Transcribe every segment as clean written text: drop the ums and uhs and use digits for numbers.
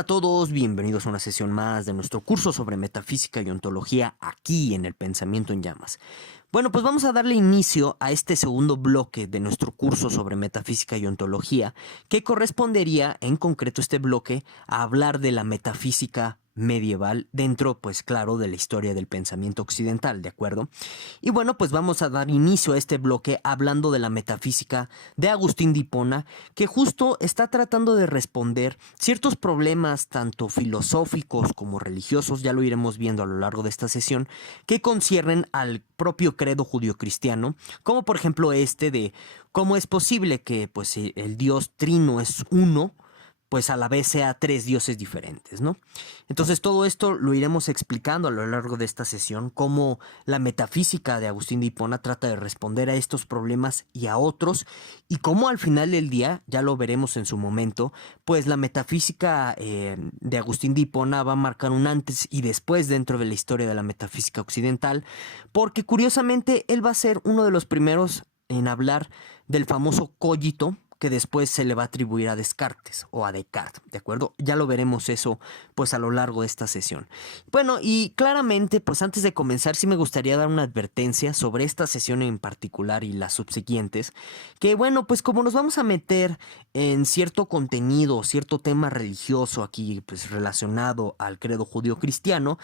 Hola a todos, bienvenidos a una sesión más de nuestro curso sobre metafísica y ontología aquí en el Pensamiento en Llamas. Bueno, pues vamos a darle inicio a este segundo bloque de nuestro curso sobre metafísica y ontología, que correspondería en concreto este bloque a hablar de la metafísica medieval dentro, pues claro, de la historia del pensamiento occidental, ¿de acuerdo? Y bueno, pues vamos a dar inicio a este bloque hablando de la metafísica de Agustín de Hipona, que justo está tratando de responder ciertos problemas tanto filosóficos como religiosos, ya lo iremos viendo a lo largo de esta sesión, que conciernen al propio credo judio-cristiano, como por ejemplo este de cómo es posible que pues si el Dios trino es uno, pues a la vez sea tres dioses diferentes, ¿no? Entonces todo esto lo iremos explicando a lo largo de esta sesión, cómo la metafísica de Agustín de Hipona trata de responder a estos problemas y a otros, y cómo al final del día, ya lo veremos en su momento, pues la metafísica de Agustín de Hipona va a marcar un antes y después dentro de la historia de la metafísica occidental, porque curiosamente él va a ser uno de los primeros en hablar del famoso cogito, que después se le va a atribuir a Descartes o a Descartes, ¿de acuerdo? Ya lo veremos eso pues a lo largo de esta sesión. Bueno, y claramente pues antes de comenzar sí me gustaría dar una advertencia sobre esta sesión en particular y las subsiguientes, que bueno, pues como nos vamos a meter en cierto contenido, cierto tema religioso aquí pues relacionado al credo judío-cristiano,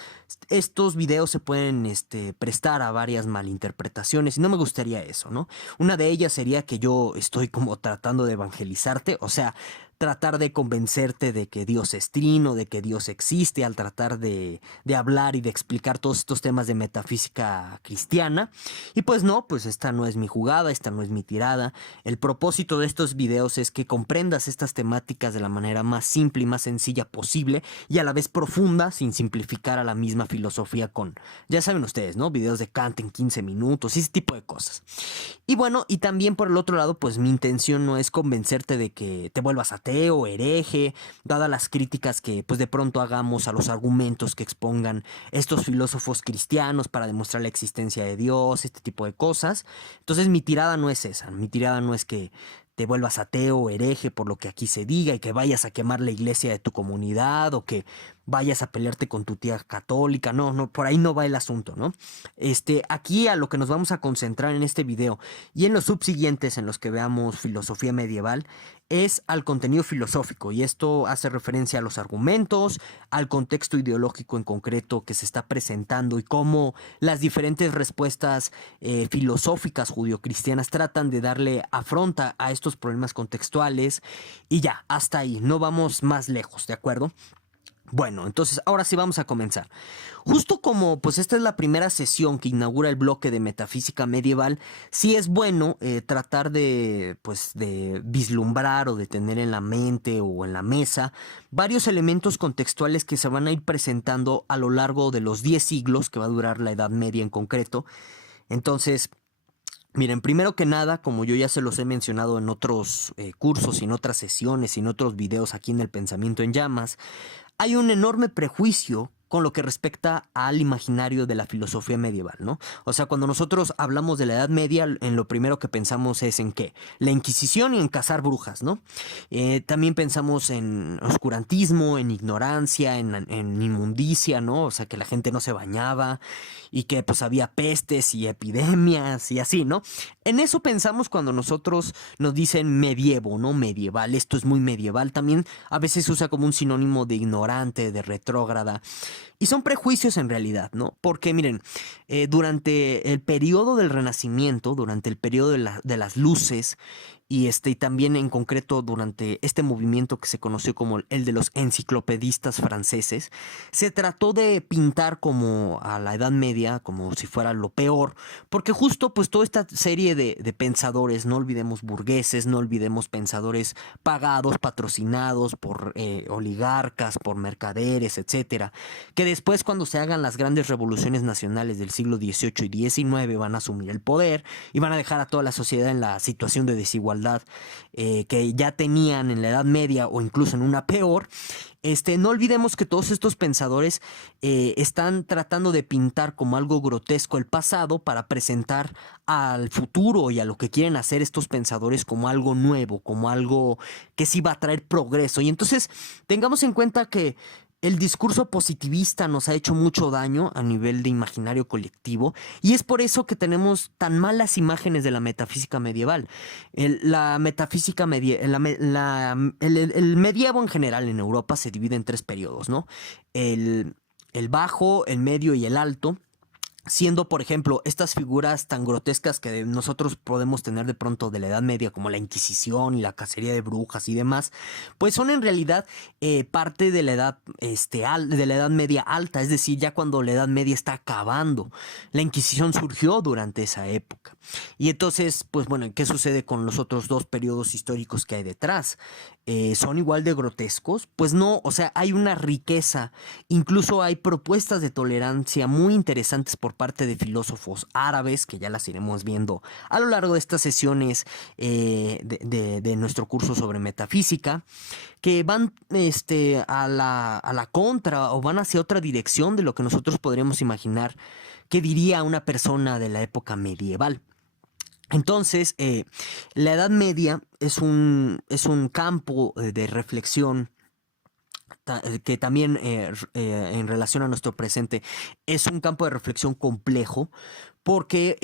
estos videos se pueden prestar a varias malinterpretaciones y no me gustaría eso, ¿no? Una de ellas sería que yo estoy como tratando de evangelizarte, o sea, tratar de convencerte de que Dios es trino, de que Dios existe, al tratar de hablar y de explicar todos estos temas de metafísica cristiana. Y pues no, pues esta no es mi jugada, esta no es mi tirada. El propósito de estos videos es que comprendas estas temáticas de la manera más simple y más sencilla posible y a la vez profunda, sin simplificar a la misma filosofía con, ya saben ustedes, ¿no? Videos de Kant en 15 minutos y ese tipo de cosas. Y bueno, y también por el otro lado, pues mi intención no es convencerte de que te vuelvas ateo, hereje, dadas las críticas que pues de pronto hagamos a los argumentos que expongan estos filósofos cristianos para demostrar la existencia de Dios, este tipo de cosas. Entonces mi tirada no es esa, mi tirada no es que te vuelvas ateo o hereje por lo que aquí se diga y que vayas a quemar la iglesia de tu comunidad o que vayas a pelearte con tu tía católica. No, no, por ahí no va el asunto, ¿no? Aquí a lo que nos vamos a concentrar en este video y en los subsiguientes en los que veamos filosofía medieval es al contenido filosófico, y esto hace referencia a los argumentos, al contexto ideológico en concreto que se está presentando y cómo las diferentes respuestas filosóficas judio-cristianas tratan de darle afronta a estos problemas contextuales. Y ya, hasta ahí, no vamos más lejos, ¿de acuerdo? Bueno, entonces ahora sí vamos a comenzar. Justo como pues esta es la primera sesión que inaugura el bloque de metafísica medieval, sí es bueno tratar de pues de vislumbrar o de tener en la mente o en la mesa varios elementos contextuales que se van a ir presentando a lo largo de los 10 siglos que va a durar la Edad Media en concreto. Entonces, miren, primero que nada, como yo ya se los he mencionado en otros cursos y en otras sesiones y en otros videos aquí en el Pensamiento en Llamas, hay un enorme prejuicio con lo que respecta al imaginario de la filosofía medieval, ¿no? O sea, cuando nosotros hablamos de la Edad Media, en lo primero que pensamos es en ¿qué? La Inquisición y en cazar brujas, ¿no? También pensamos en oscurantismo, en ignorancia, en inmundicia, ¿no? O sea, que la gente no se bañaba y que pues había pestes y epidemias y así, ¿no? En eso pensamos cuando nosotros nos dicen medievo, ¿no? Medieval, esto es muy medieval. También a veces se usa como un sinónimo de ignorante, de retrógrada. Y son prejuicios en realidad, ¿no? Porque miren, durante el periodo del Renacimiento, durante el periodo de las luces, y también en concreto durante este movimiento que se conoció como el de los enciclopedistas franceses, se trató de pintar como a la Edad Media, como si fuera lo peor, porque justo pues toda esta serie de pensadores, no olvidemos burgueses, no olvidemos pensadores pagados, patrocinados por oligarcas, por mercaderes, etcétera, que después cuando se hagan las grandes revoluciones nacionales del siglo XVIII y XIX van a asumir el poder y van a dejar a toda la sociedad en la situación de desigualdad desigualdad que ya tenían en la Edad Media o incluso en una peor. No olvidemos que todos estos pensadores están tratando de pintar como algo grotesco el pasado para presentar al futuro y a lo que quieren hacer estos pensadores como algo nuevo, como algo que sí va a traer progreso. Y entonces tengamos en cuenta que el discurso positivista nos ha hecho mucho daño a nivel de imaginario colectivo y es por eso que tenemos tan malas imágenes de la metafísica medieval. La metafísica el medievo en general en Europa se divide en tres periodos, ¿no? El bajo, el medio y el alto. Siendo, por ejemplo, estas figuras tan grotescas que nosotros podemos tener de pronto de la Edad Media, como la Inquisición y la cacería de brujas y demás, pues son en realidad parte de la edad, de la Edad Media alta, es decir, ya cuando la Edad Media está acabando. La Inquisición surgió durante esa época. Y entonces, pues bueno, ¿qué sucede con los otros dos periodos históricos que hay detrás? ¿Son igual de grotescos? Pues no, o sea, hay una riqueza, incluso hay propuestas de tolerancia muy interesantes por parte de filósofos árabes, que ya las iremos viendo a lo largo de estas sesiones de nuestro curso sobre metafísica, que van a la contra o van hacia otra dirección de lo que nosotros podríamos imaginar que diría una persona de la época medieval. Entonces, la Edad Media es un campo de reflexión que también en relación a nuestro presente es un campo de reflexión complejo porque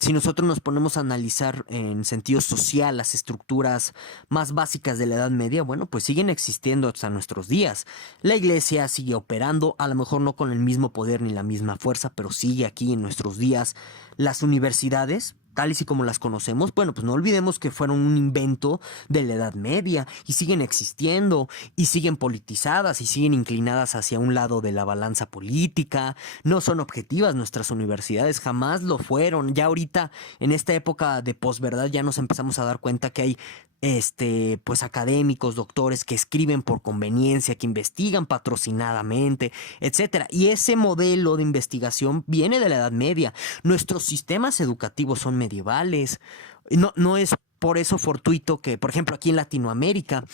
si nosotros nos ponemos a analizar en sentido social las estructuras más básicas de la Edad Media, bueno, pues siguen existiendo hasta nuestros días. La iglesia sigue operando, a lo mejor no con el mismo poder ni la misma fuerza, pero sigue aquí en nuestros días. Las universidades, tales y como las conocemos, bueno, pues no olvidemos que fueron un invento de la Edad Media y siguen existiendo y siguen politizadas y siguen inclinadas hacia un lado de la balanza política. No son objetivas nuestras universidades, jamás lo fueron. Ya ahorita, en esta época de posverdad, ya nos empezamos a dar cuenta que hay pues académicos, doctores que escriben por conveniencia, que investigan patrocinadamente, etcétera. Y ese modelo de investigación viene de la Edad Media. Nuestros sistemas educativos son medievales. No es por eso fortuito que, por ejemplo, aquí en Latinoamérica,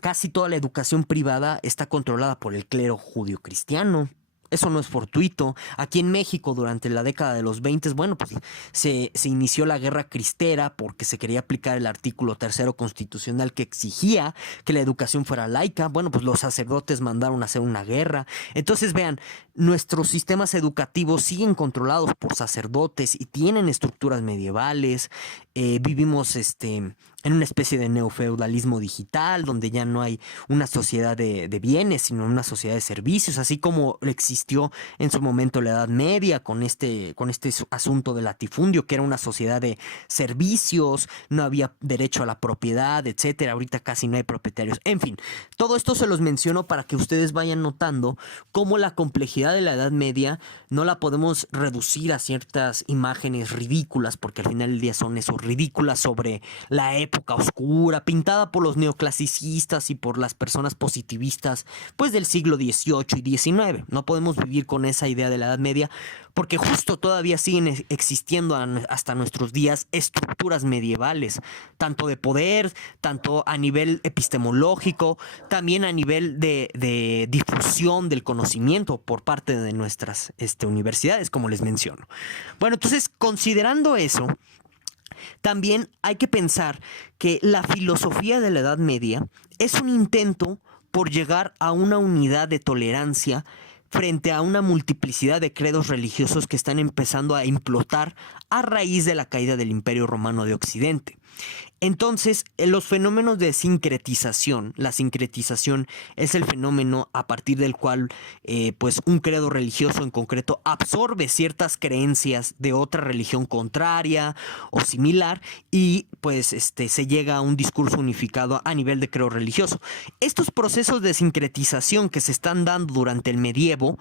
casi toda la educación privada está controlada por el clero judio-cristiano. Eso no es fortuito. Aquí en México, durante la década de los 20, bueno, pues se inició la guerra cristera porque se quería aplicar el artículo 3º constitucional que exigía que la educación fuera laica. Bueno, pues los sacerdotes mandaron a hacer una guerra. Entonces, vean, nuestros sistemas educativos siguen controlados por sacerdotes y tienen estructuras medievales. Vivimos en una especie de neofeudalismo digital, donde ya no hay una sociedad de bienes, sino una sociedad de servicios, así como existió en su momento la Edad Media con este asunto del latifundio, que era una sociedad de servicios, no había derecho a la propiedad, etcétera. Ahorita casi no hay propietarios. En fin, todo esto se los menciono para que ustedes vayan notando cómo la complejidad de la Edad Media no la podemos reducir a ciertas imágenes ridículas, porque al final del día son eso, ridículas sobre la época oscura, pintada por los neoclasicistas y por las personas positivistas, pues del siglo XVIII y XIX. No podemos vivir con esa idea de la Edad Media, porque justo todavía siguen existiendo hasta nuestros días estructuras medievales, tanto de poder, tanto a nivel epistemológico, también a nivel de difusión del conocimiento por parte de nuestras universidades, como les menciono. Bueno, entonces, considerando eso, también hay que pensar que la filosofía de la Edad Media es un intento por llegar a una unidad de tolerancia frente a una multiplicidad de credos religiosos que están empezando a implotar a raíz de la caída del Imperio Romano de Occidente. Entonces, los fenómenos de sincretización, la sincretización es el fenómeno a partir del cual pues un credo religioso en concreto absorbe ciertas creencias de otra religión contraria o similar y pues se llega a un discurso unificado a nivel de credo religioso. Estos procesos de sincretización que se están dando durante el medievo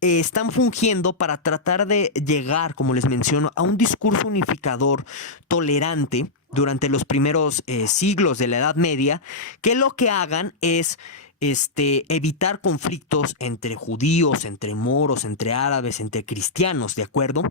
están fungiendo para tratar de llegar, como les menciono, a un discurso unificador tolerante durante los primeros siglos de la Edad Media, que lo que hagan es evitar conflictos entre judíos, entre moros, entre árabes, entre cristianos, ¿de acuerdo?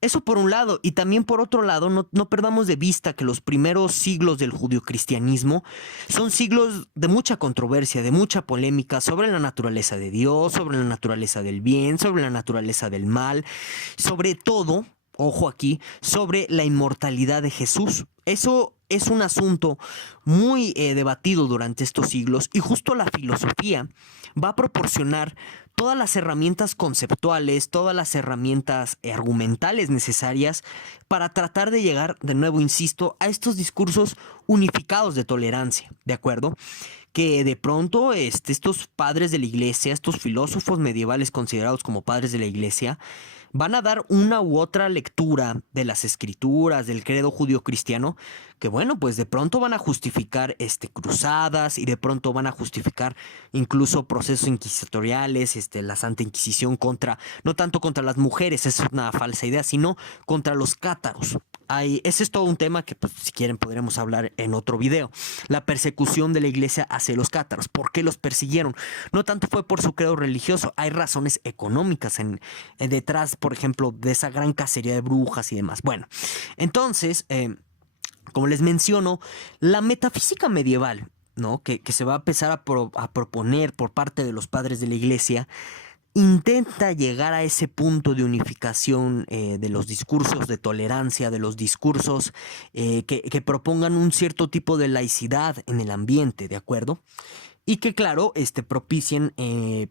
Eso por un lado, y también por otro lado, no perdamos de vista que los primeros siglos del judio-cristianismo son siglos de mucha controversia, de mucha polémica sobre la naturaleza de Dios, sobre la naturaleza del bien, sobre la naturaleza del mal, sobre todo, ojo aquí, sobre la inmortalidad de Jesús. Eso es un asunto muy debatido durante estos siglos, y justo la filosofía va a proporcionar todas las herramientas conceptuales, todas las herramientas argumentales necesarias para tratar de llegar, de nuevo insisto, a estos discursos unificados de tolerancia, ¿de acuerdo? Que de pronto estos padres de la iglesia, estos filósofos medievales considerados como padres de la iglesia, van a dar una u otra lectura de las escrituras, del credo judío-cristiano, que bueno, pues de pronto van a justificar cruzadas, y de pronto van a justificar incluso procesos inquisitoriales, la Santa Inquisición contra, no tanto contra las mujeres, es una falsa idea, sino contra los cátaros. Ese es todo un tema que, pues, si quieren podremos hablar en otro video. La persecución de la iglesia hacia los cátaros. ¿Por qué los persiguieron? No tanto fue por su credo religioso, hay razones económicas detrás, por ejemplo, de esa gran cacería de brujas y demás. Bueno, entonces, como les menciono, la metafísica medieval, ¿no? que se va a empezar a proponer por parte de los padres de la iglesia, intenta llegar a ese punto de unificación de los discursos de tolerancia, de los discursos que propongan un cierto tipo de laicidad en el ambiente, ¿de acuerdo? Y que, claro, propicien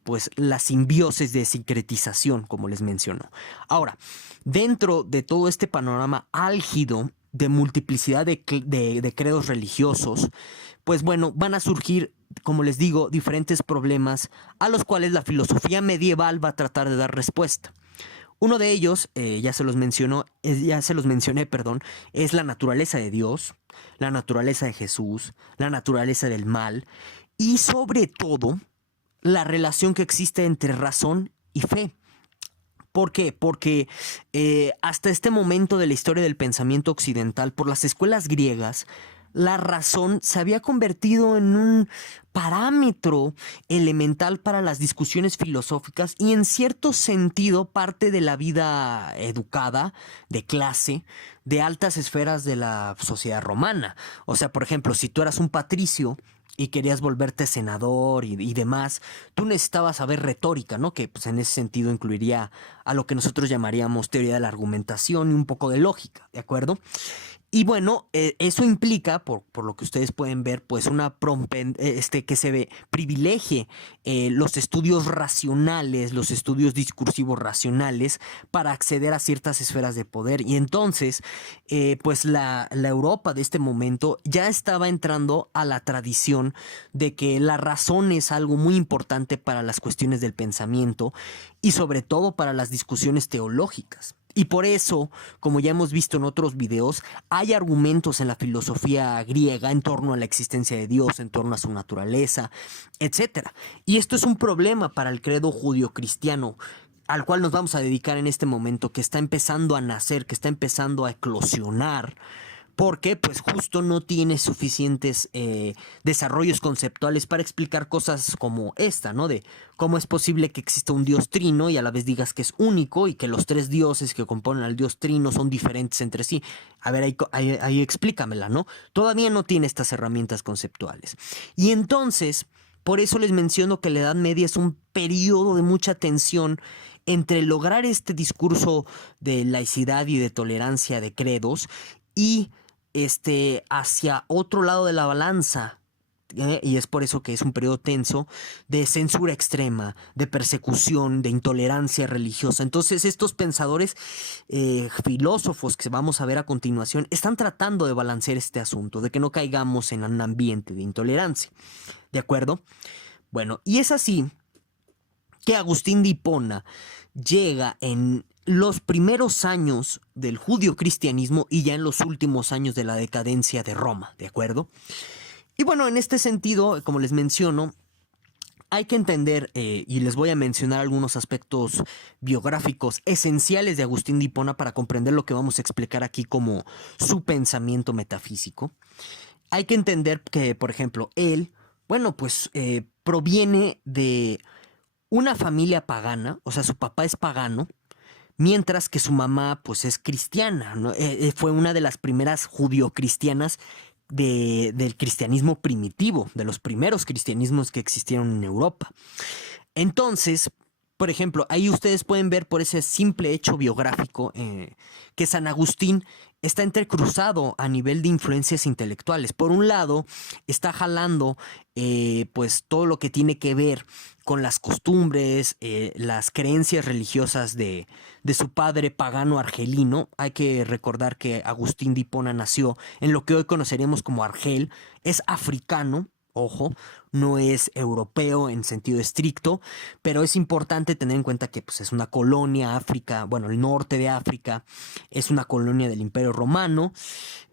pues la simbiosis de sincretización, como les menciono. Ahora, dentro de todo este panorama álgido de multiplicidad de credos religiosos, pues bueno, van a surgir, como les digo, diferentes problemas a los cuales la filosofía medieval va a tratar de dar respuesta. Uno de ellos, ya se los mencioné, perdón, es la naturaleza de Dios, la naturaleza de Jesús, la naturaleza del mal y sobre todo la relación que existe entre razón y fe. ¿Por qué? Porque hasta este momento de la historia del pensamiento occidental, por las escuelas griegas, la razón se había convertido en un parámetro elemental para las discusiones filosóficas y en cierto sentido parte de la vida educada, de clase, de altas esferas de la sociedad romana. O sea, por ejemplo, si tú eras un patricio y querías volverte senador y demás, tú necesitabas saber retórica, ¿no? Que pues en ese sentido incluiría a lo que nosotros llamaríamos teoría de la argumentación y un poco de lógica, ¿de acuerdo? Y bueno, eso implica, por lo que ustedes pueden ver, pues que privilegie los estudios racionales, los estudios discursivos racionales para acceder a ciertas esferas de poder. Y entonces, pues la Europa de este momento ya estaba entrando a la tradición de que la razón es algo muy importante para las cuestiones del pensamiento y sobre todo para las discusiones teológicas. Y por eso, como ya hemos visto en otros videos, hay argumentos en la filosofía griega en torno a la existencia de Dios, en torno a su naturaleza, etcétera. Y esto es un problema para el credo judío-cristiano, al cual nos vamos a dedicar en este momento, que está empezando a nacer, que está empezando a eclosionar, porque pues justo no tiene suficientes desarrollos conceptuales para explicar cosas como esta, ¿no? De cómo es posible que exista un Dios trino y a la vez digas que es único y que los tres dioses que componen al Dios trino son diferentes entre sí. A ver, ahí explícamela, ¿no? Todavía no tiene estas herramientas conceptuales. Y entonces, por eso les menciono que la Edad Media es un periodo de mucha tensión entre lograr este discurso de laicidad y de tolerancia de credos y hacia otro lado de la balanza, y es por eso que es un periodo tenso de censura extrema, de persecución, de intolerancia religiosa. Entonces estos pensadores filósofos que vamos a ver a continuación están tratando de balancear este asunto, de que no caigamos en un ambiente de intolerancia, ¿de acuerdo? Bueno, y es así que Agustín de Hipona llega en los primeros años del judio-cristianismo y ya en los últimos años de la decadencia de Roma, ¿de acuerdo? Y bueno, en este sentido, como les menciono, hay que entender, y les voy a mencionar algunos aspectos biográficos esenciales de Agustín de Hipona para comprender lo que vamos a explicar aquí como su pensamiento metafísico. Hay que entender que, por ejemplo, él, bueno, pues proviene de una familia pagana, o sea, su papá es pagano, mientras que su mamá pues es cristiana, ¿no? Fue una de las primeras judio-cristianas del cristianismo primitivo, de los primeros cristianismos que existieron en Europa. Entonces, por ejemplo, ahí ustedes pueden ver por ese simple hecho biográfico que San Agustín está entrecruzado a nivel de influencias intelectuales. Por un lado, está jalando pues todo lo que tiene que ver con las costumbres, las creencias religiosas de su padre pagano argelino. Hay que recordar que Agustín de Hipona nació en lo que hoy conoceremos como Argel, es africano. Ojo, no es europeo en sentido estricto, pero es importante tener en cuenta que pues, es una colonia África, bueno, el norte de África es una colonia del Imperio Romano.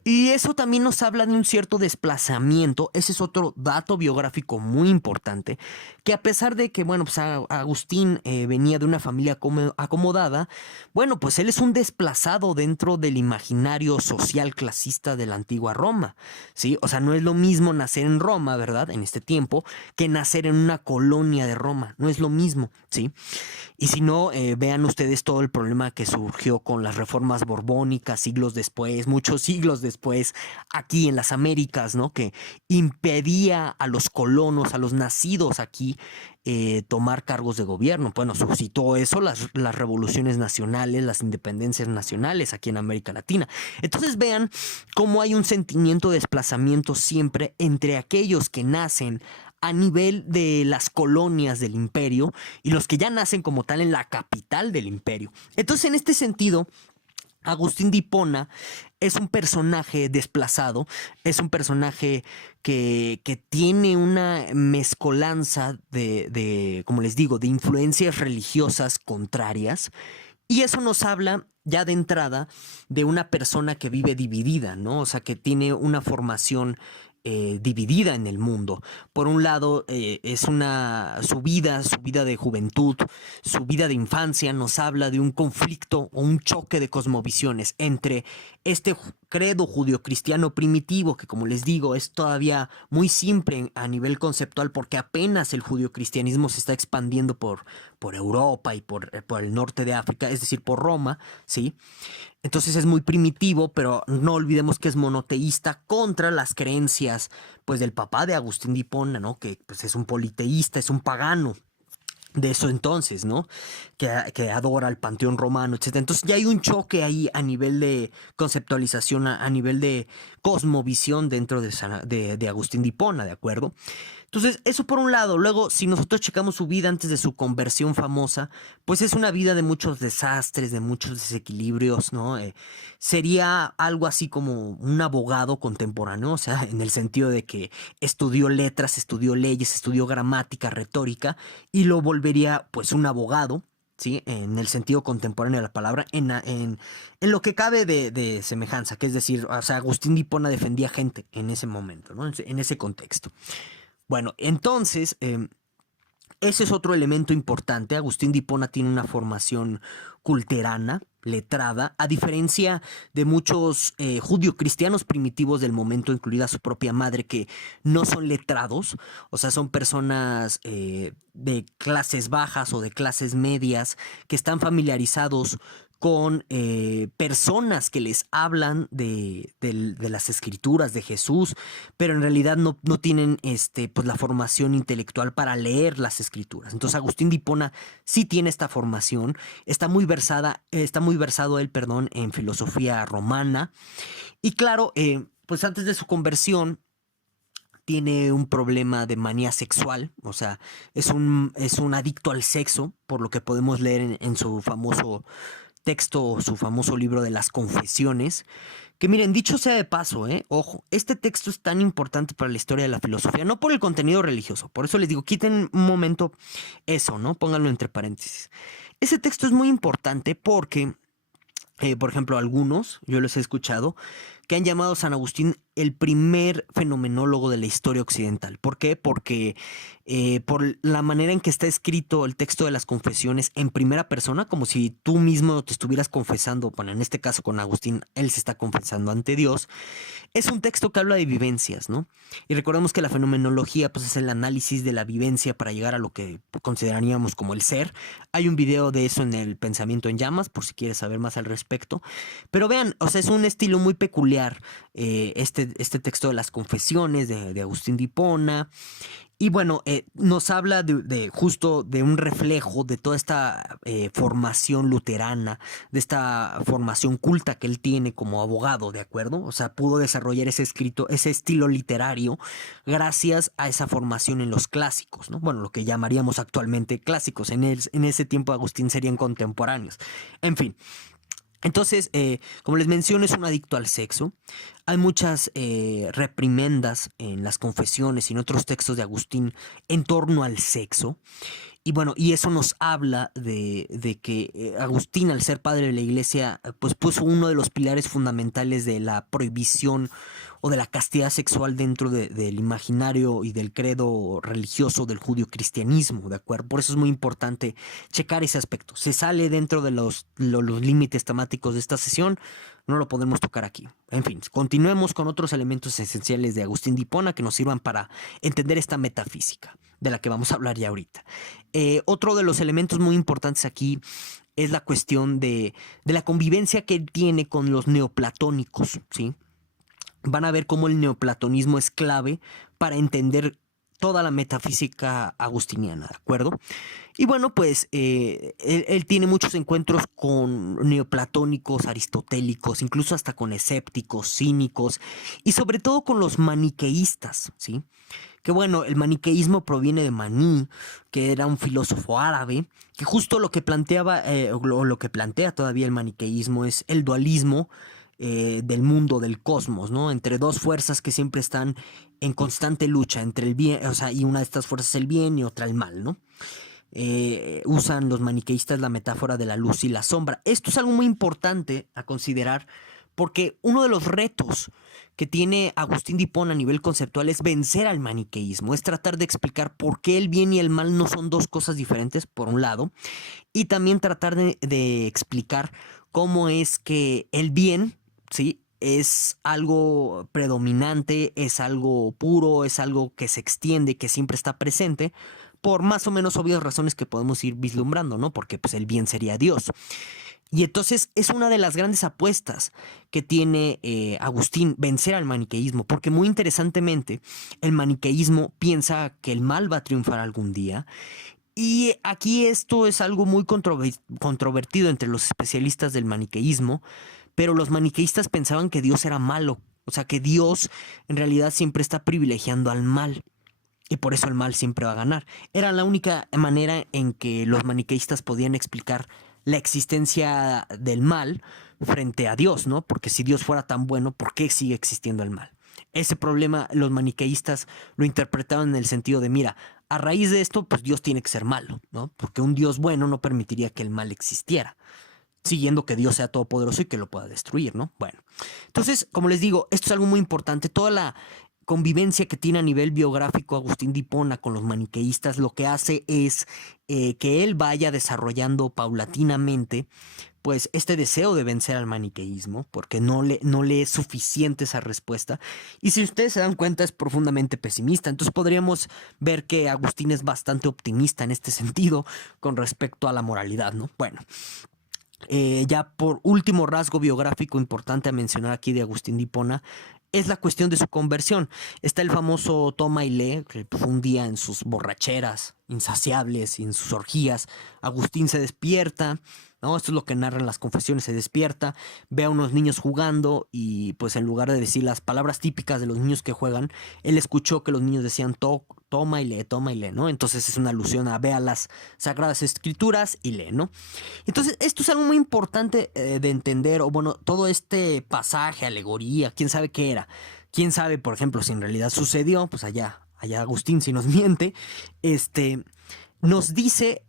Y eso también nos habla de un cierto desplazamiento. Ese es otro dato biográfico muy importante, que a pesar de que, bueno, pues Agustín venía de una familia acomodada, bueno, pues él es un desplazado dentro del imaginario social clasista de la antigua Roma, ¿sí? O sea, no es lo mismo nacer en Roma, ¿verdad? En este tiempo, que nacer en una colonia de Roma. No es lo mismo, ¿sí? Y si no, vean ustedes todo el problema que surgió con las reformas borbónicas siglos después, muchos siglos después, aquí en las Américas, ¿no? Que impedía a los colonos, a los nacidos aquí, tomar cargos de gobierno. Bueno, suscitó eso las revoluciones nacionales, las independencias nacionales aquí en América Latina. Entonces vean cómo hay un sentimiento de desplazamiento siempre entre aquellos que nacen a nivel de las colonias del imperio y los que ya nacen como tal en la capital del imperio. Entonces, en este sentido, Agustín de Hipona es un personaje desplazado, es un personaje que tiene una mezcolanza como les digo, de influencias religiosas contrarias. Y eso nos habla ya de entrada de una persona que vive dividida, ¿no? O sea, que tiene una formación dividida en el mundo. Por un lado, es su vida de juventud, su vida de infancia nos habla de un conflicto o un choque de cosmovisiones entre este credo judio-cristiano primitivo, que como les digo, es todavía muy simple a nivel conceptual porque apenas el judio-cristianismo se está expandiendo por Europa y por el norte de África, es decir, por Roma, ¿sí? Entonces es muy primitivo, pero no olvidemos que es monoteísta contra las creencias pues del papá de Agustín de Hipona, ¿no? Que pues es un politeísta, es un pagano de eso entonces, ¿no? Que adora el panteón romano, etcétera. Entonces ya hay un choque ahí a nivel de conceptualización, a nivel de cosmovisión dentro de Agustín de Hipona, ¿de acuerdo? Entonces, eso por un lado. Luego, si nosotros checamos su vida antes de su conversión famosa, pues es una vida de muchos desastres, de muchos desequilibrios, ¿no? Sería algo así como un abogado contemporáneo, o sea, en el sentido de que estudió letras, estudió leyes, estudió gramática, retórica, y lo volvería, pues, un abogado. ¿Sí? En el sentido contemporáneo de la palabra, en lo que cabe de semejanza, que es decir, o sea, Agustín de Hipona defendía gente en ese momento, ¿no? En ese contexto. Bueno, entonces, ese es otro elemento importante. Agustín de Hipona tiene una formación culterana, letrada, a diferencia de muchos judio-cristianos primitivos del momento, incluida su propia madre, que no son letrados, o sea, son personas de clases bajas o de clases medias que están familiarizados con personas que les hablan de las escrituras de Jesús, pero en realidad no tienen pues la formación intelectual para leer las escrituras. Entonces Agustín de Hipona sí tiene esta formación, está muy versado él, perdón, en filosofía romana. Y claro, pues antes de su conversión tiene un problema de manía sexual, o sea, es un adicto al sexo, por lo que podemos leer en su famoso texto, su famoso libro de las Confesiones, que miren, dicho sea de paso, ojo, este texto es tan importante para la historia de la filosofía, no por el contenido religioso, por eso les digo, quiten un momento eso, ¿no? Pónganlo entre paréntesis. Ese texto es muy importante porque, por ejemplo, algunos, yo los he escuchado, que han llamado a San Agustín el primer fenomenólogo de la historia occidental. ¿Por qué? Porque por la manera en que está escrito el texto de las confesiones en primera persona, como si tú mismo te estuvieras confesando, bueno, en este caso con Agustín, él se está confesando ante Dios. Es un texto que habla de vivencias, ¿no? Y recordemos que la fenomenología, pues, es el análisis de la vivencia para llegar a lo que consideraríamos como el ser. Hay un video de eso en el Pensamiento en Llamas, por si quieres saber más al respecto. Pero vean, o sea, es un estilo muy peculiar, este texto de las confesiones de Agustín de Hipona. Y bueno, nos habla justo de un reflejo de toda esta formación luterana, de esta formación culta que él tiene como abogado, ¿de acuerdo? O sea, pudo desarrollar ese estilo literario gracias a esa formación en los clásicos, ¿no? Bueno, lo que llamaríamos actualmente clásicos. En ese tiempo Agustín serían contemporáneos. En fin. Entonces, como les menciono, es un adicto al sexo. Hay muchas reprimendas en las confesiones y en otros textos de Agustín en torno al sexo. Y bueno, y eso nos habla de que Agustín, al ser padre de la iglesia, pues puso uno de los pilares fundamentales de la prohibición o de la castidad sexual dentro del imaginario y del credo religioso del judio-cristianismo, ¿de acuerdo? Por eso es muy importante checar ese aspecto. Se sale dentro de los límites temáticos de esta sesión, no lo podemos tocar aquí. En fin, continuemos con otros elementos esenciales de Agustín de Hipona que nos sirvan para entender esta metafísica de la que vamos a hablar ya ahorita. Otro de los elementos muy importantes aquí es la cuestión de la convivencia que él tiene con los neoplatónicos, ¿sí? Van a ver cómo el neoplatonismo es clave para entender toda la metafísica agustiniana, ¿de acuerdo? Y bueno, pues él tiene muchos encuentros con neoplatónicos, aristotélicos, incluso hasta con escépticos, cínicos y sobre todo con los maniqueístas, ¿sí? Que bueno, el maniqueísmo proviene de Maní, que era un filósofo árabe, que justo lo que planteaba, lo que plantea todavía el maniqueísmo es el dualismo del mundo, del cosmos, ¿no? Entre dos fuerzas que siempre están en constante lucha, entre el bien, o sea, y una de estas fuerzas el bien y otra el mal, ¿no? Usan los maniqueístas la metáfora de la luz y la sombra. Esto es algo muy importante a considerar porque uno de los retos que tiene Agustín de Hipona a nivel conceptual es vencer al maniqueísmo, es tratar de explicar por qué el bien y el mal no son dos cosas diferentes, por un lado, y también tratar de explicar cómo es que el bien, ¿sí?, es algo predominante, es algo puro, es algo que se extiende, que siempre está presente, por más o menos obvias razones que podemos ir vislumbrando, ¿no? Porque pues el bien sería Dios. Y entonces es una de las grandes apuestas que tiene Agustín, vencer al maniqueísmo, porque muy interesantemente el maniqueísmo piensa que el mal va a triunfar algún día. Y aquí esto es algo muy controvertido entre los especialistas del maniqueísmo, pero los maniqueístas pensaban que Dios era malo, o sea que Dios en realidad siempre está privilegiando al mal. Y por eso el mal siempre va a ganar. Era la única manera en que los maniqueístas podían explicar la existencia del mal frente a Dios, ¿no? Porque si Dios fuera tan bueno, ¿por qué sigue existiendo el mal? Ese problema los maniqueístas lo interpretaban en el sentido de, mira, a raíz de esto, pues Dios tiene que ser malo, ¿no? Porque un Dios bueno no permitiría que el mal existiera, siguiendo que Dios sea todopoderoso y que lo pueda destruir, ¿no? Bueno, entonces, como les digo, esto es algo muy importante. Toda la convivencia que tiene a nivel biográfico Agustín de Hipona con los maniqueístas lo que hace es que él vaya desarrollando paulatinamente pues este deseo de vencer al maniqueísmo, porque no le es suficiente esa respuesta. Y si ustedes se dan cuenta, es profundamente pesimista. Entonces podríamos ver que Agustín es bastante optimista en este sentido con respecto a la moralidad, ¿no? Bueno, ya por último rasgo biográfico importante a mencionar aquí de Agustín de Hipona es la cuestión de su conversión. Está el famoso toma y lee, que fue un día en sus borracheras insaciables y en sus orgías. Agustín se despierta, ¿no? Esto es lo que narran las confesiones, se despierta, ve a unos niños jugando y pues en lugar de decir las palabras típicas de los niños que juegan, él escuchó que los niños decían toma y lee, ¿no? Entonces es una alusión a ve a las Sagradas Escrituras y lee, ¿no? Entonces esto es algo muy importante de entender, o bueno, todo este pasaje, alegoría, quién sabe qué era, quién sabe, por ejemplo, si en realidad sucedió, pues allá Agustín si nos miente, nos dice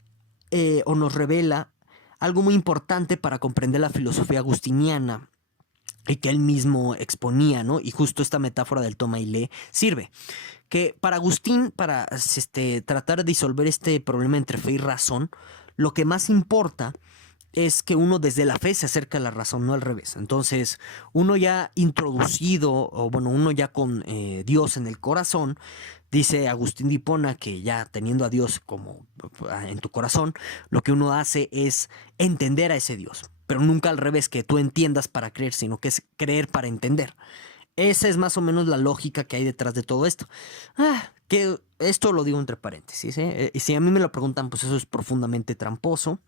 o nos revela algo muy importante para comprender la filosofía agustiniana. y que él mismo exponía, ¿no? Y justo esta metáfora del toma y lee sirve. Que para Agustín, para tratar de disolver este problema entre fe y razón, lo que más importa es que uno desde la fe se acerca a la razón, no al revés. Entonces, uno ya introducido, o bueno, uno ya con Dios en el corazón, dice Agustín de Hipona que ya teniendo a Dios como en tu corazón, lo que uno hace es entender a ese Dios. Pero nunca al revés, que tú entiendas para creer, sino que es creer para entender. Esa es más o menos la lógica que hay detrás de todo esto. Que esto lo digo entre paréntesis, ¿eh? Y si a mí me lo preguntan, pues eso es profundamente tramposo.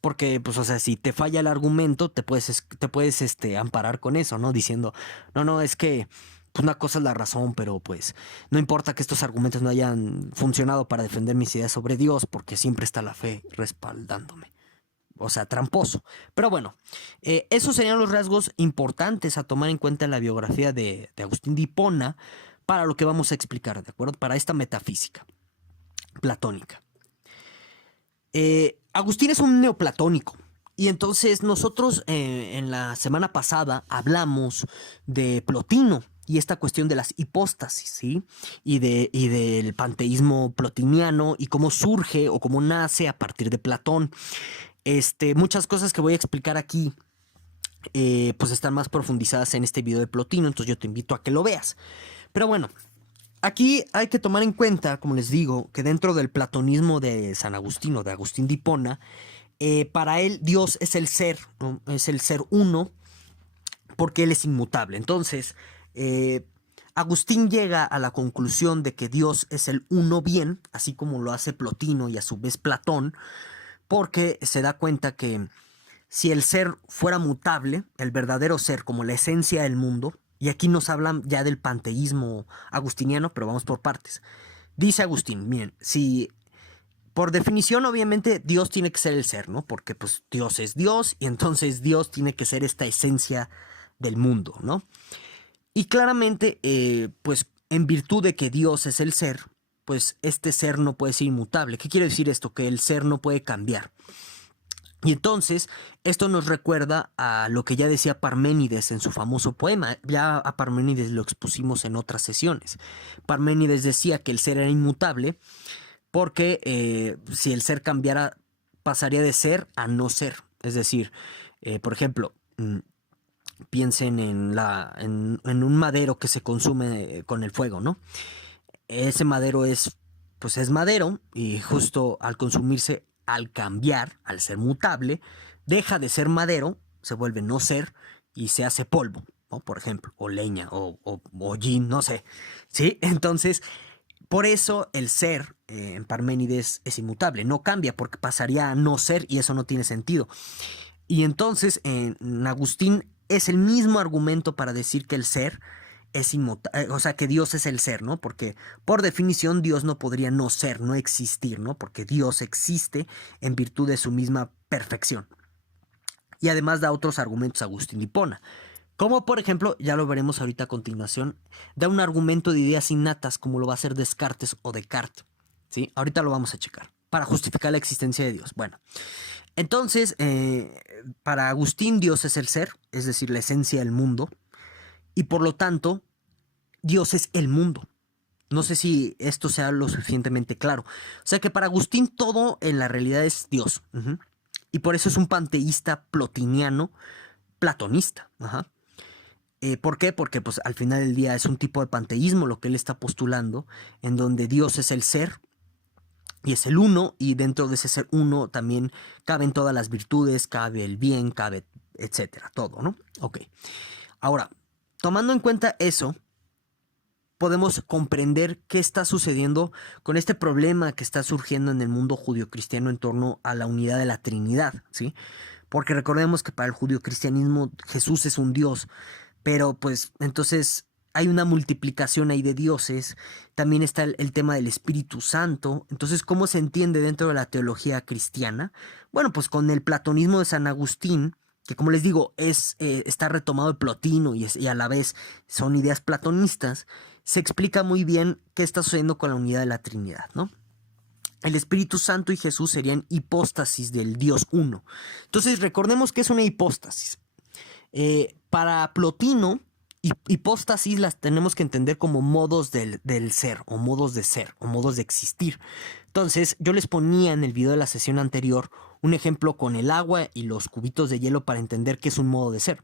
Porque, pues, o sea, si te falla el argumento, te puedes amparar con eso, ¿no? Diciendo, no, es que pues, una cosa es la razón, pero pues no importa que estos argumentos no hayan funcionado para defender mis ideas sobre Dios, porque siempre está la fe respaldándome. O sea, tramposo. Pero bueno, esos serían los rasgos importantes a tomar en cuenta en la biografía de Agustín de Hipona para lo que vamos a explicar, ¿de acuerdo? Para esta metafísica platónica. Agustín es un neoplatónico. Y entonces nosotros en la semana pasada hablamos de Plotino y esta cuestión de las hipóstasis, ¿sí? Y del panteísmo plotiniano y cómo surge o cómo nace a partir de Platón. Muchas cosas que voy a explicar aquí pues están más profundizadas en este video de Plotino, entonces yo te invito a que lo veas. Pero bueno, aquí hay que tomar en cuenta, como les digo, que dentro del platonismo de San Agustín o de Agustín de Hipona, para él Dios es el ser, ¿no? Es el ser uno, porque él es inmutable. Entonces, Agustín llega a la conclusión de que Dios es el uno bien, así como lo hace Plotino y a su vez Platón, porque se da cuenta que si el ser fuera mutable, el verdadero ser como la esencia del mundo, y aquí nos hablan ya del panteísmo agustiniano, pero vamos por partes. Dice Agustín, miren, si por definición obviamente Dios tiene que ser el ser, ¿no? Porque pues Dios es Dios y entonces Dios tiene que ser esta esencia del mundo, ¿no? Y claramente, pues en virtud de que Dios es el ser, pues este ser no puede ser inmutable. ¿Qué quiere decir esto? Que el ser no puede cambiar. Y entonces, esto nos recuerda a lo que ya decía Parménides en su famoso poema. Ya a Parménides lo expusimos en otras sesiones. Parménides decía que el ser era inmutable porque si el ser cambiara, pasaría de ser a no ser. Es decir, por ejemplo, piensen en un madero que se consume con el fuego, ¿no? Ese madero pues es madero y justo al consumirse, al cambiar, al ser mutable, deja de ser madero, se vuelve no ser y se hace polvo, ¿no? Por ejemplo, o leña, o hollín, no sé, ¿sí? Entonces, por eso el ser en Parménides es inmutable, no cambia porque pasaría a no ser y eso no tiene sentido. Y entonces en Agustín es el mismo argumento para decir que el ser es inmutable, o sea, que Dios es el ser, ¿no? Porque por definición Dios no podría no ser, no existir, ¿no? Porque Dios existe en virtud de su misma perfección. Y además da otros argumentos Agustín de Hipona. Como por ejemplo, ya lo veremos ahorita a continuación, da un argumento de ideas innatas como lo va a hacer Descartes o Descartes, ¿sí? Ahorita lo vamos a checar para justificar la existencia de Dios. Bueno, entonces, para Agustín Dios es el ser, es decir, la esencia del mundo, y por lo tanto, Dios es el mundo. No sé si esto sea lo suficientemente claro. O sea que para Agustín todo en la realidad es Dios. Y por eso es un panteísta plotiniano, platonista. ¿Por qué? Porque pues al final del día es un tipo de panteísmo lo que él está postulando, en donde Dios es el ser y es el uno, y dentro de ese ser uno también caben todas las virtudes, cabe el bien, cabe etcétera, todo, ¿no? Ok. Ahora, tomando en cuenta eso, podemos comprender qué está sucediendo con este problema que está surgiendo en el mundo judio-cristiano en torno a la unidad de la Trinidad, ¿sí? Porque recordemos que para el judio-cristianismo Jesús es un Dios, pero pues entonces hay una multiplicación ahí de dioses, también está el tema del Espíritu Santo. Entonces, ¿cómo se entiende dentro de la teología cristiana? Bueno, pues con el platonismo de San Agustín, que como les digo, está retomado de Plotino y a la vez son ideas platonistas, se explica muy bien qué está sucediendo con la unidad de la Trinidad, ¿no? El Espíritu Santo y Jesús serían hipóstasis del Dios uno. Entonces, recordemos que es una hipóstasis. Para Plotino, hipóstasis las tenemos que entender como modos del ser, o modos de ser, o modos de existir. Entonces, yo les ponía en el video de la sesión anterior un ejemplo con el agua y los cubitos de hielo para entender qué es un modo de ser.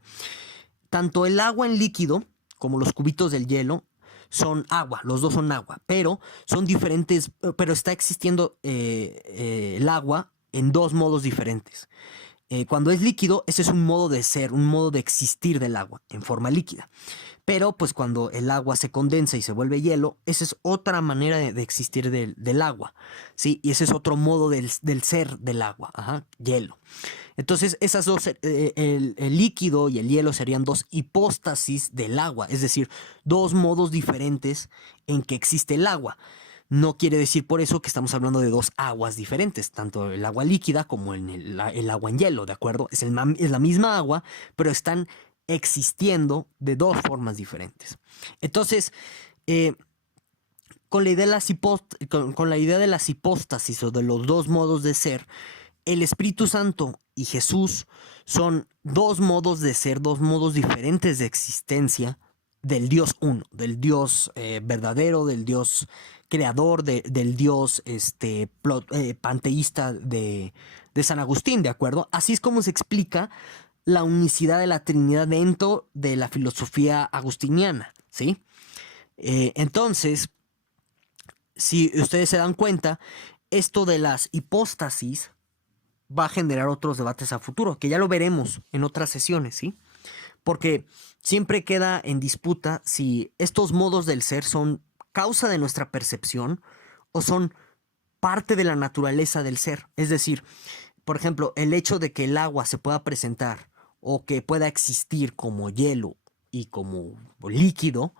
Tanto el agua en líquido como los cubitos del hielo son agua, los dos son agua, pero son diferentes, pero está existiendo el agua en dos modos diferentes. Cuando es líquido, ese es un modo de ser, un modo de existir del agua en forma líquida. Pero pues cuando el agua se condensa y se vuelve hielo, esa es otra manera de existir del agua, ¿sí? Y ese es otro modo del ser del agua, ajá, hielo. Entonces, esas dos, el líquido y el hielo serían dos hipóstasis del agua, es decir, dos modos diferentes en que existe el agua. No quiere decir por eso que estamos hablando de dos aguas diferentes, tanto el agua líquida como el agua en hielo, ¿de acuerdo? Es la misma agua, pero están existiendo de dos formas diferentes. Entonces, con la idea de las hipóstasis o de los dos modos de ser, el Espíritu Santo y Jesús son dos modos de ser, dos modos diferentes de existencia del Dios uno, del Dios verdadero, del Dios creador, del Dios panteísta de San Agustín, ¿de acuerdo? Así es como se explica la unicidad de la Trinidad dentro de la filosofía agustiniana, ¿sí? Entonces, si ustedes se dan cuenta, esto de las hipóstasis va a generar otros debates a futuro, que ya lo veremos en otras sesiones, ¿sí? Porque siempre queda en disputa si estos modos del ser son causa de nuestra percepción o son parte de la naturaleza del ser. Es decir, por ejemplo, el hecho de que el agua se pueda presentar o que pueda existir como hielo y como líquido,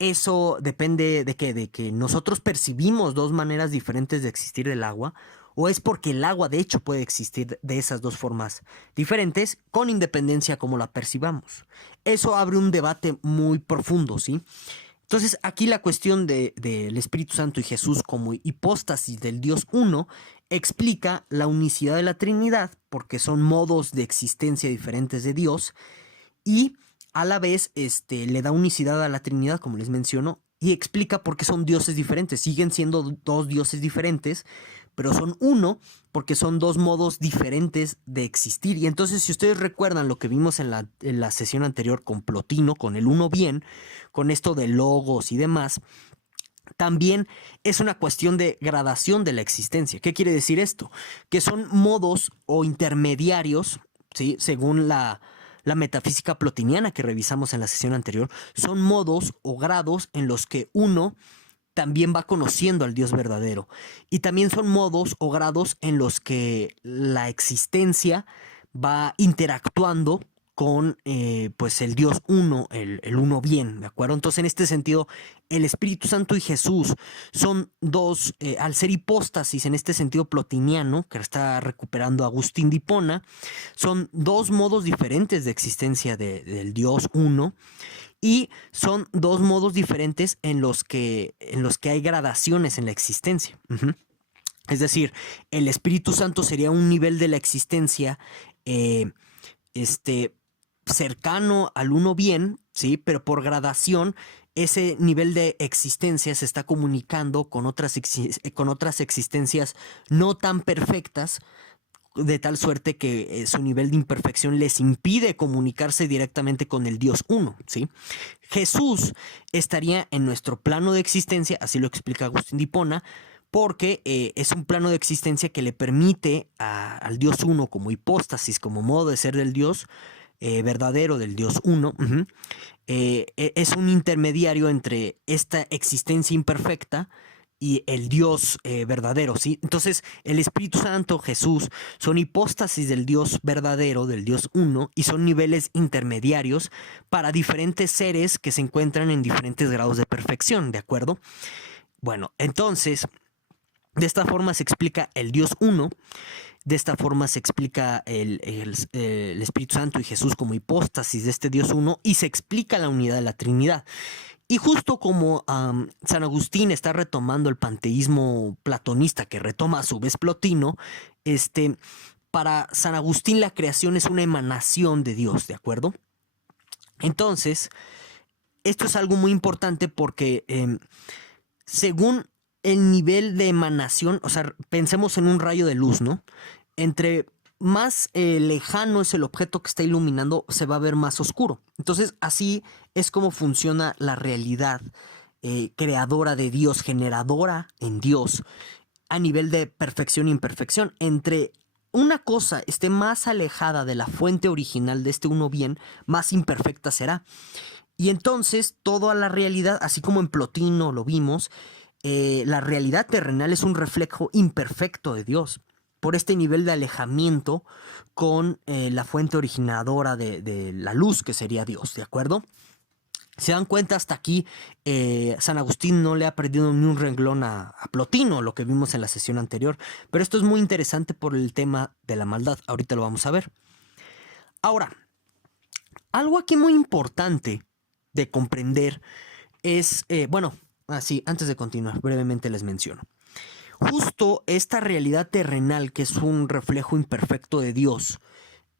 eso depende de que nosotros percibimos dos maneras diferentes de existir del agua, o es porque el agua de hecho puede existir de esas dos formas diferentes con independencia como la percibamos. Eso abre un debate muy profundo, ¿sí? Entonces aquí la cuestión del Espíritu Santo y Jesús como hipóstasis del Dios uno explica la unicidad de la Trinidad porque son modos de existencia diferentes de Dios y a la vez le da unicidad a la Trinidad, como les menciono, y explica por qué son dioses diferentes. Siguen siendo dos dioses diferentes, pero son uno porque son dos modos diferentes de existir. Y entonces, si ustedes recuerdan lo que vimos en la sesión anterior con Plotino, con el uno bien, con esto de logos y demás, también es una cuestión de gradación de la existencia. ¿Qué quiere decir esto? Que son modos o intermediarios, ¿sí? Según la metafísica plotiniana que revisamos en la sesión anterior, son modos o grados en los que uno también va conociendo al Dios verdadero. Y también son modos o grados en los que la existencia va interactuando con pues el Dios uno, el uno bien, ¿de acuerdo? Entonces, en este sentido, el Espíritu Santo y Jesús son dos, al ser hipóstasis en este sentido plotiniano, que está recuperando Agustín de Hipona, son dos modos diferentes de existencia del Dios uno, y son dos modos diferentes en los que hay gradaciones en la existencia. Es decir, el Espíritu Santo sería un nivel de la existencia cercano al uno bien, ¿sí? Pero por gradación, ese nivel de existencia se está comunicando con otras existencias no tan perfectas, de tal suerte que su nivel de imperfección les impide comunicarse directamente con el Dios uno, ¿sí? Jesús estaría en nuestro plano de existencia, así lo explica Agustín de Hipona, porque es un plano de existencia que le permite al Dios uno como hipóstasis, como modo de ser del Dios verdadero, del Dios uno, es un intermediario entre esta existencia imperfecta y el Dios verdadero, ¿sí? Entonces, el Espíritu Santo, Jesús, son hipóstasis del Dios verdadero, del Dios uno, y son niveles intermediarios para diferentes seres que se encuentran en diferentes grados de perfección, ¿de acuerdo? Bueno, entonces, de esta forma se explica el Dios uno. De esta forma se explica el Espíritu Santo y Jesús como hipóstasis de este Dios uno, y se explica la unidad de la Trinidad. Y justo como San Agustín está retomando el panteísmo platonista que retoma a su vez Plotino, para San Agustín la creación es una emanación de Dios, ¿de acuerdo? Entonces, esto es algo muy importante porque según el nivel de emanación, o sea, pensemos en un rayo de luz, ¿no? Entre más lejano es el objeto que está iluminando, se va a ver más oscuro. Entonces, así es como funciona la realidad creadora de Dios, generadora en Dios, a nivel de perfección e imperfección. Entre una cosa esté más alejada de la fuente original de este uno bien, más imperfecta será. Y entonces toda la realidad, así como en Plotino lo vimos, la realidad terrenal es un reflejo imperfecto de Dios. Por este nivel de alejamiento con la fuente originadora de la luz, que sería Dios, ¿de acuerdo? Se dan cuenta hasta aquí, San Agustín no le ha perdido ni un renglón a Plotino, lo que vimos en la sesión anterior. Pero esto es muy interesante por el tema de la maldad. Ahorita lo vamos a ver. Ahora, algo aquí muy importante de comprender es, así, antes de continuar, brevemente les menciono. Justo esta realidad terrenal, que es un reflejo imperfecto de Dios,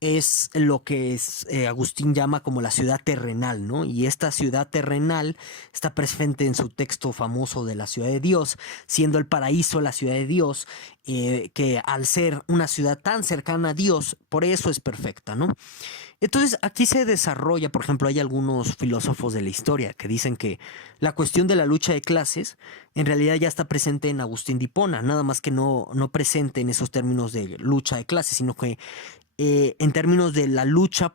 es lo que Agustín llama como la ciudad terrenal, ¿no? Y esta ciudad terrenal está presente en su texto famoso de la ciudad de Dios, siendo el paraíso la ciudad de Dios, que al ser una ciudad tan cercana a Dios, por eso es perfecta, ¿no? Entonces aquí se desarrolla, por ejemplo, hay algunos filósofos de la historia que dicen que la cuestión de la lucha de clases en realidad ya está presente en Agustín de Hipona, nada más que no presente en esos términos de lucha de clases, sino que en términos de la lucha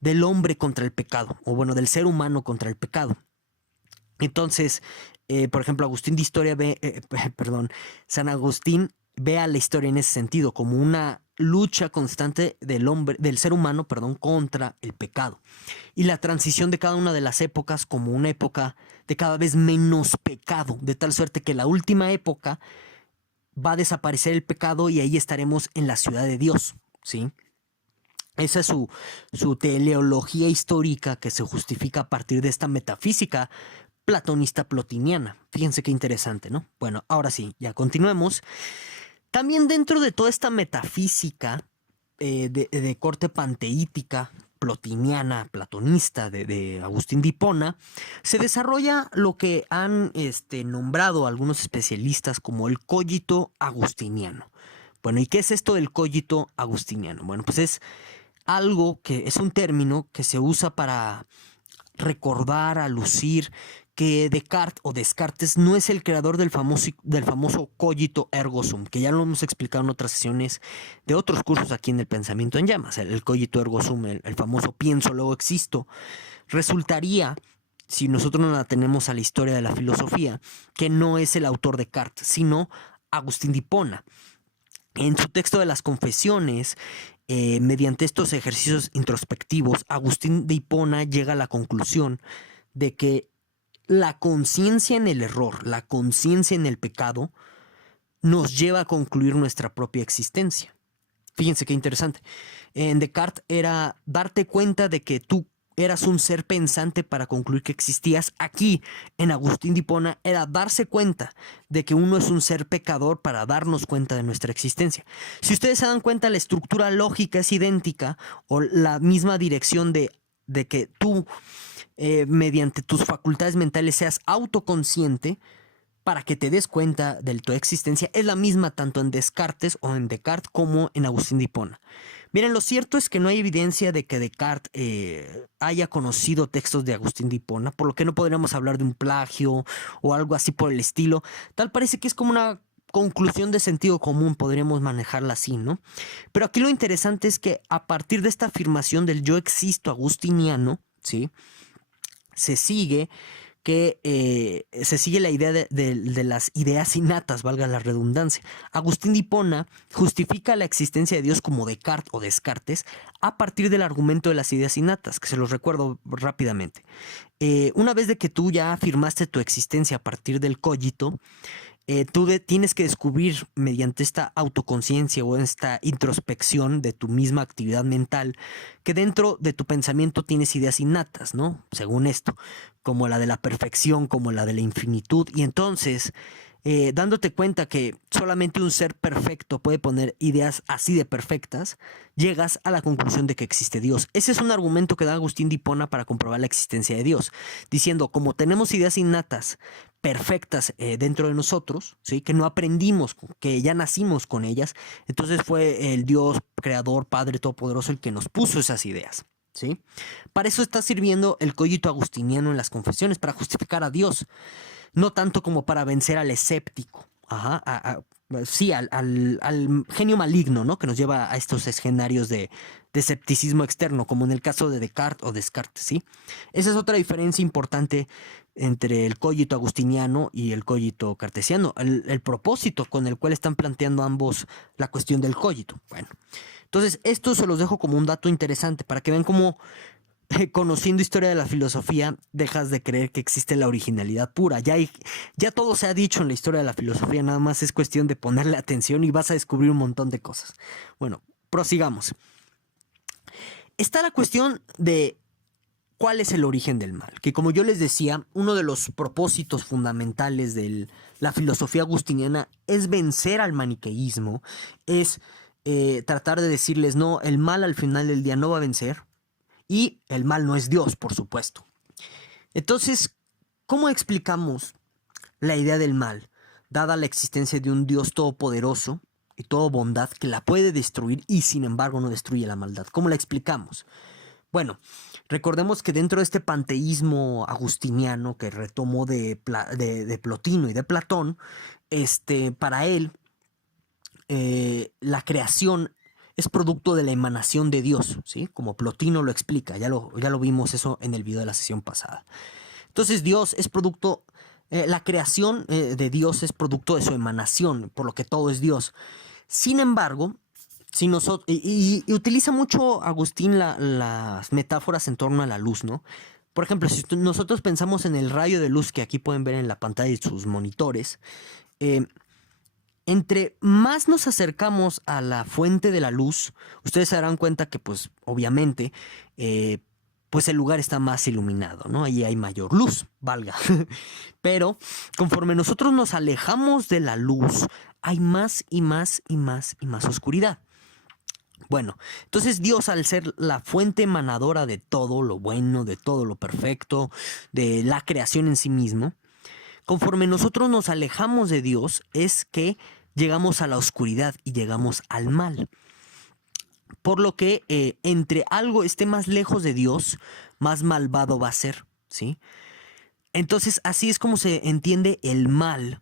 del hombre contra el pecado, o bueno, del ser humano contra el pecado. Entonces, por ejemplo, Agustín de Historia San Agustín ve a la historia en ese sentido, como una lucha constante del ser humano, contra el pecado. Y la transición de cada una de las épocas como una época de cada vez menos pecado, de tal suerte que la última época va a desaparecer el pecado y ahí estaremos en la ciudad de Dios, ¿sí? Esa es su teleología histórica que se justifica a partir de esta metafísica platonista plotiniana. Fíjense qué interesante, ¿no? Bueno, ahora sí, ya continuemos. También dentro de toda esta metafísica de corte panteítica, plotiniana, platonista de Agustín de Hipona, se desarrolla lo que han nombrado algunos especialistas como el cogito agustiniano. Bueno, ¿y qué es esto del cogito agustiniano? Bueno, pues es algo que es un término que se usa para recordar, alucir que Descartes no es el creador del famoso cogito ergo sum, que ya lo hemos explicado en otras sesiones de otros cursos aquí en el Pensamiento en Llamas. El cogito ergo sum, el famoso pienso, luego existo, resultaría, si nosotros nos atenemos a la historia de la filosofía, que no es el autor Descartes, sino Agustín de Hipona. En su texto de las Confesiones, mediante estos ejercicios introspectivos, Agustín de Hipona llega a la conclusión de que la conciencia en el error, la conciencia en el pecado, nos lleva a concluir nuestra propia existencia. Fíjense qué interesante. En Descartes era darte cuenta de que tú eras un ser pensante para concluir que existías. Aquí, en Agustín de Hipona, era darse cuenta de que uno es un ser pecador para darnos cuenta de nuestra existencia. Si ustedes se dan cuenta, la estructura lógica es idéntica, o la misma dirección de que tú, mediante tus facultades mentales, seas autoconsciente para que te des cuenta de tu existencia, es la misma tanto en Descartes como en Agustín de Hipona. Miren, lo cierto es que no hay evidencia de que Descartes haya conocido textos de Agustín de Hipona, por lo que no podríamos hablar de un plagio o algo así por el estilo. Tal parece que es como una conclusión de sentido común, podríamos manejarla así, ¿no? Pero aquí lo interesante es que a partir de esta afirmación del yo existo agustiniano, ¿sí?, se sigue la idea de las ideas innatas, valga la redundancia. Agustín de Hipona justifica la existencia de Dios como Descartes o Descartes a partir del argumento de las ideas innatas, que se los recuerdo rápidamente. Una vez de que tú ya afirmaste tu existencia a partir del cogito, tú tienes que descubrir mediante esta autoconciencia o esta introspección de tu misma actividad mental que dentro de tu pensamiento tienes ideas innatas, ¿no? Según esto, como la de la perfección, como la de la infinitud. Y entonces dándote cuenta que solamente un ser perfecto puede poner ideas así de perfectas, llegas a la conclusión de que existe Dios. Ese es un argumento que da Agustín de Hipona para comprobar la existencia de Dios, diciendo, como tenemos ideas innatas, perfectas dentro de nosotros, ¿sí? Que no aprendimos, que ya nacimos con ellas, entonces fue el Dios creador, Padre Todopoderoso, el que nos puso esas ideas, ¿sí? Para eso está sirviendo el cogito agustiniano en las confesiones, para justificar a Dios, no tanto como para vencer al escéptico, ajá, sí, al genio maligno, ¿no? Que nos lleva a estos escenarios de escepticismo externo, como en el caso de Descartes o Descartes, ¿sí? Esa es otra diferencia importante entre el cogito agustiniano y el cogito cartesiano, el propósito con el cual están planteando ambos la cuestión del cogito. Bueno, entonces esto se los dejo como un dato interesante para que vean cómo conociendo historia de la filosofía, dejas de creer que existe la originalidad pura. Ya todo se ha dicho en la historia de la filosofía, nada más es cuestión de ponerle atención y vas a descubrir un montón de cosas. Bueno, prosigamos. Está la cuestión de cuál es el origen del mal, que como yo les decía, uno de los propósitos fundamentales de la filosofía agustiniana es vencer al maniqueísmo, es tratar de decirles, no, el mal al final del día no va a vencer, y el mal no es Dios, por supuesto. Entonces, ¿cómo explicamos la idea del mal, dada la existencia de un Dios todopoderoso y todo bondad que la puede destruir y sin embargo no destruye la maldad? ¿Cómo la explicamos? Bueno, recordemos que dentro de este panteísmo agustiniano que retomó de Plotino y de Platón, para él la creación es producto de la emanación de Dios, ¿sí? Como Plotino lo explica, ya lo vimos eso en el video de la sesión pasada. Entonces Dios es producto, la creación de Dios es producto de su emanación, por lo que todo es Dios. Sin embargo, si nosotros, y utiliza mucho Agustín las metáforas en torno a la luz, ¿no? Por ejemplo, si nosotros pensamos en el rayo de luz que aquí pueden ver en la pantalla de sus monitores, entre más nos acercamos a la fuente de la luz, ustedes se darán cuenta que, pues, obviamente, pues el lugar está más iluminado, ¿no? Ahí hay mayor luz, valga. Pero conforme nosotros nos alejamos de la luz, hay más y más y más y más oscuridad. Bueno, entonces Dios, al ser la fuente emanadora de todo lo bueno, de todo lo perfecto, de la creación en sí mismo, conforme nosotros nos alejamos de Dios, es que llegamos a la oscuridad y llegamos al mal. Por lo que entre algo esté más lejos de Dios, más malvado va a ser, ¿sí? Entonces, así es como se entiende el mal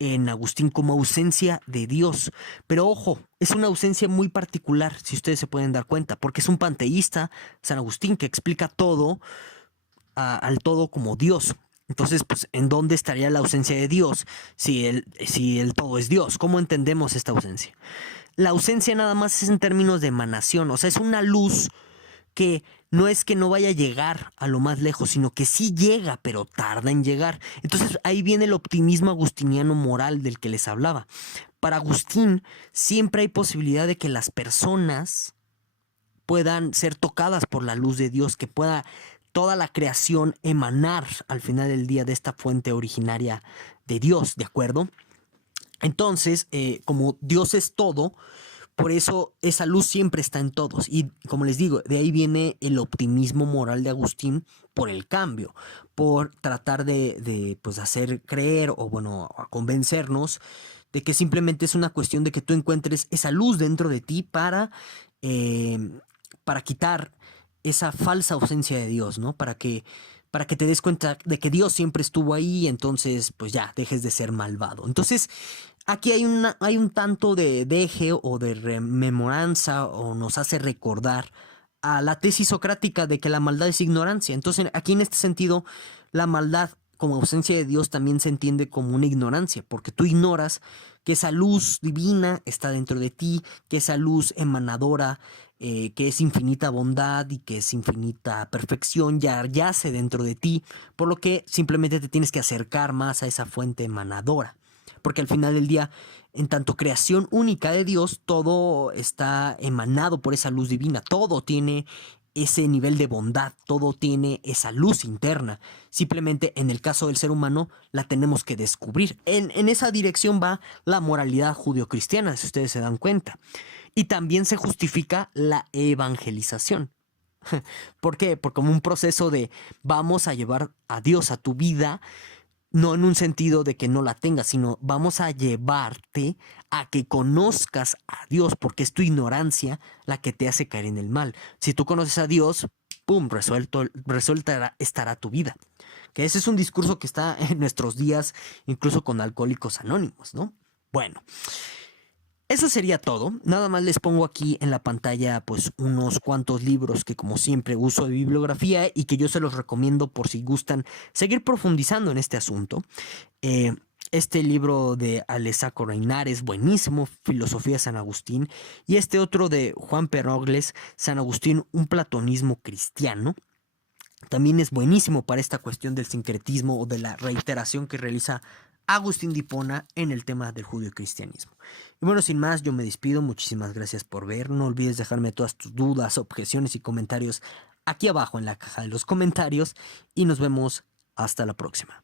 en Agustín, como ausencia de Dios. Pero ojo, es una ausencia muy particular, si ustedes se pueden dar cuenta, porque es un panteísta, San Agustín, que explica todo al todo como Dios. Entonces, pues, ¿en dónde estaría la ausencia de Dios si el todo es Dios? ¿Cómo entendemos esta ausencia? La ausencia nada más es en términos de emanación, o sea, es una luz que no es que no vaya a llegar a lo más lejos, sino que sí llega, pero tarda en llegar. Entonces ahí viene el optimismo agustiniano moral del que les hablaba. Para Agustín siempre hay posibilidad de que las personas puedan ser tocadas por la luz de Dios, que pueda toda la creación emanar al final del día de esta fuente originaria de Dios, ¿de acuerdo? Entonces, como Dios es todo, por eso esa luz siempre está en todos. Y como les digo, de ahí viene el optimismo moral de Agustín por el cambio, por tratar de pues hacer creer o bueno, a convencernos de que simplemente es una cuestión de que tú encuentres esa luz dentro de ti para quitar esa falsa ausencia de Dios, ¿no? Para que te des cuenta de que Dios siempre estuvo ahí, entonces pues ya, dejes de ser malvado. Entonces, aquí hay un tanto de deje o de rememoranza o nos hace recordar a la tesis socrática de que la maldad es ignorancia. Entonces, aquí en este sentido, la maldad como ausencia de Dios también se entiende como una ignorancia, porque tú ignoras que esa luz divina está dentro de ti, que esa luz emanadora, que es infinita bondad y que es infinita perfección, ya yace dentro de ti, por lo que simplemente te tienes que acercar más a esa fuente emanadora. Porque al final del día, en tanto creación única de Dios, todo está emanado por esa luz divina, todo tiene ese nivel de bondad, todo tiene esa luz interna. Simplemente en el caso del ser humano la tenemos que descubrir. En esa dirección va la moralidad judio-cristiana, si ustedes se dan cuenta. Y también se justifica la evangelización. ¿Por qué? Porque como un proceso de vamos a llevar a Dios a tu vida, no en un sentido de que no la tengas, sino vamos a llevarte a que conozcas a Dios, porque es tu ignorancia la que te hace caer en el mal. Si tú conoces a Dios, ¡pum!, resuelta estará tu vida. Que ese es un discurso que está en nuestros días, incluso con Alcohólicos Anónimos, ¿no? Bueno, eso sería todo. Nada más les pongo aquí en la pantalla pues unos cuantos libros que como siempre uso de bibliografía y que yo se los recomiendo por si gustan seguir profundizando en este asunto. Este libro de Alessaco Reinares, buenísimo, Filosofía de San Agustín, y este otro de Juan Perogles, San Agustín, un platonismo cristiano. También es buenísimo para esta cuestión del sincretismo o de la reiteración que realiza Agustín de Hipona en el tema del judio-cristianismo. Y bueno, sin más, yo me despido. Muchísimas gracias por ver. No olvides dejarme todas tus dudas, objeciones y comentarios aquí abajo en la caja de los comentarios. Y nos vemos hasta la próxima.